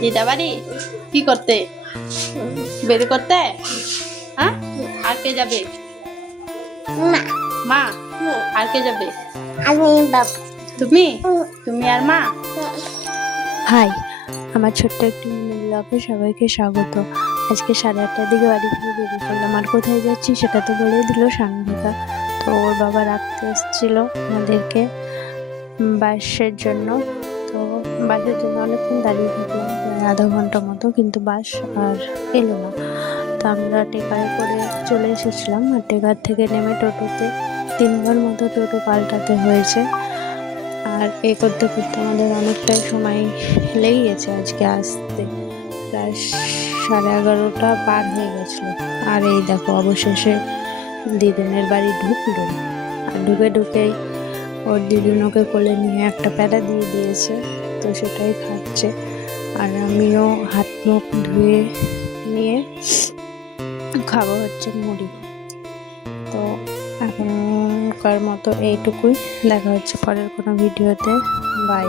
দিদা বাড়ি কি করতে? বের করতে? হ্যাঁ, আর কে যাবে? মা। আর কে যাবে? তুমি তুমি আর মা? হাই, আমার ছোট্ট একটি ব্লগে সবাইকে স্বাগত। আজকে 8:30টার দিকে বাড়ি থেকে বেরিয়ে পড়লাম। আর কোথায় যাচ্ছি সেটা তো বলেই দিল সানভিকা। তো ওর বাবা রাখতে এসেছিল আমাদেরকে বাসের জন্য। তো বাসের জন্য অনেকক্ষণ দাঁড়িয়ে থাকলাম, প্রায় আধা ঘন্টা মতো, কিন্তু বাস আর এলো না। তো আমরা টেকারে করে চলে এসেছিলাম, আর টেকার থেকে নেমে টোটোতে 3বার মতো টোটো পাল্টাতে হয়েছে। আর এই করতে করতে আমাদের অনেকটাই সময় লেগে গেছে আজকে আসতে, প্রায় 11:30টা পার হয়ে গেছিলো। আর এই দেখো অবশেষে দিদুনের বাড়ি ঢুকলো। আর ঢুকেই ওর দিদুন ওকে কোলে নিয়ে একটা প্যারা দিয়ে দিয়েছে, তো সেটাই খাচ্ছে। আর আমিও হাত মুখ ধুয়ে নিয়ে খাবো হচ্ছে মুড়ি। তো এখনকার মতো এইটুকুই, দেখা হচ্ছে পরের কোনো ভিডিওতে। বাই।